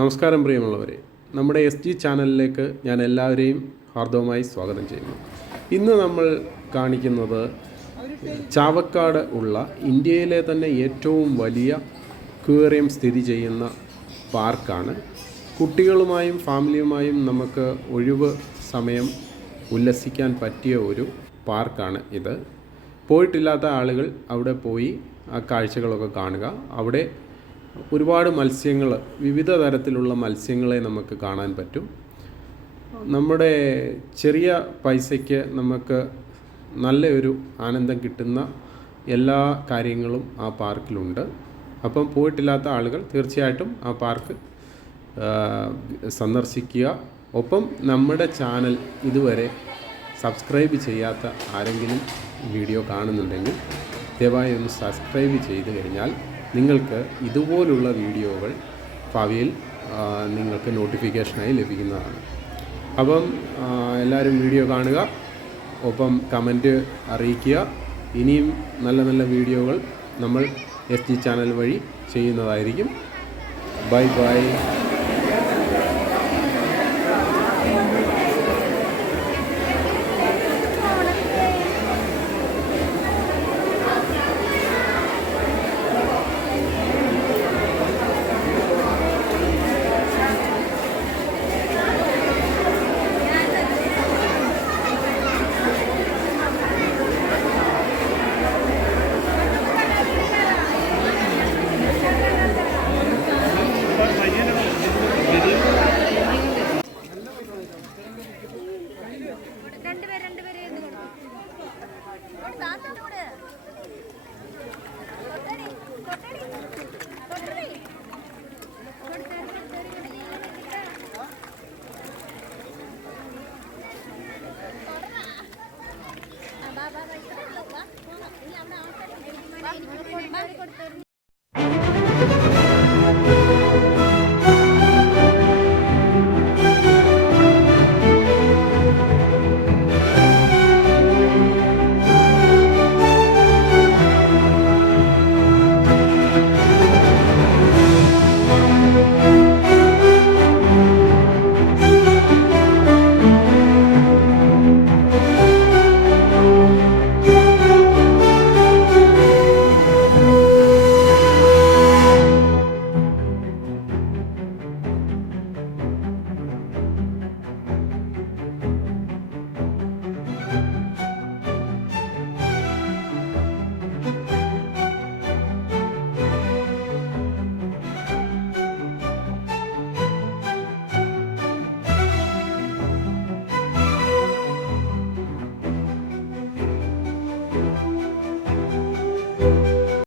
നമസ്കാരം പ്രിയമുള്ളവരെ, നമ്മുടെ SG ചാനലിലേക്ക് ഞാൻ എല്ലാവരെയും ഹാർദവമായി സ്വാഗതം ചെയ്യുന്നു. ഇന്ന് നമ്മൾ കാണിക്കുന്നത് ചാവക്കാട് ഉള്ള ഇന്ത്യയിലെ തന്നെ ഏറ്റവും വലിയ അക്വേറിയം സ്ഥിതി ചെയ്യുന്ന പാർക്കാണ്. കുട്ടികളുമായും ഫാമിലിയുമായും നമുക്ക് ഒഴിവ് സമയം ഉല്ലസിക്കാൻ പറ്റിയ ഒരു പാർക്കാണ് ഇത്. പോയിട്ടില്ലാത്ത ആളുകൾ അവിടെ പോയി ആ കാഴ്ചകളൊക്കെ കാണുക. അവിടെ ഒരുപാട് മത്സ്യങ്ങൾ, വിവിധ തരത്തിലുള്ള മത്സ്യങ്ങളെ നമുക്ക് കാണാൻ പറ്റും. നമ്മുടെ ചെറിയ പൈസയ്ക്ക് നമുക്ക് നല്ലൊരു ആനന്ദം കിട്ടുന്ന എല്ലാ കാര്യങ്ങളും ആ പാർക്കിലുണ്ട്. അപ്പം പോയിട്ടില്ലാത്ത ആളുകൾ തീർച്ചയായിട്ടും ആ പാർക്ക് സന്ദർശിക്കുക. ഒപ്പം നമ്മുടെ ചാനൽ ഇതുവരെ സബ്സ്ക്രൈബ് ചെയ്യാത്ത ആരെങ്കിലും വീഡിയോ കാണുന്നുണ്ടെങ്കിൽ ദയവായി ഒന്ന് സബ്സ്ക്രൈബ് ചെയ്ത് കഴിഞ്ഞാൽ നിങ്ങൾക്ക് ഇതുപോലുള്ള വീഡിയോകൾ ഭാവിയിൽ നിങ്ങൾക്ക് നോട്ടിഫിക്കേഷനായി ലഭിക്കുന്നതാണ്. അപ്പം എല്ലാവരും വീഡിയോ കാണുക, ഒപ്പം കമൻറ്റ് അറിയിക്കുക. ഇനിയും നല്ല നല്ല വീഡിയോകൾ നമ്മൾ SG ചാനൽ വഴി ചെയ്യുന്നതായിരിക്കും. Bye bye. you.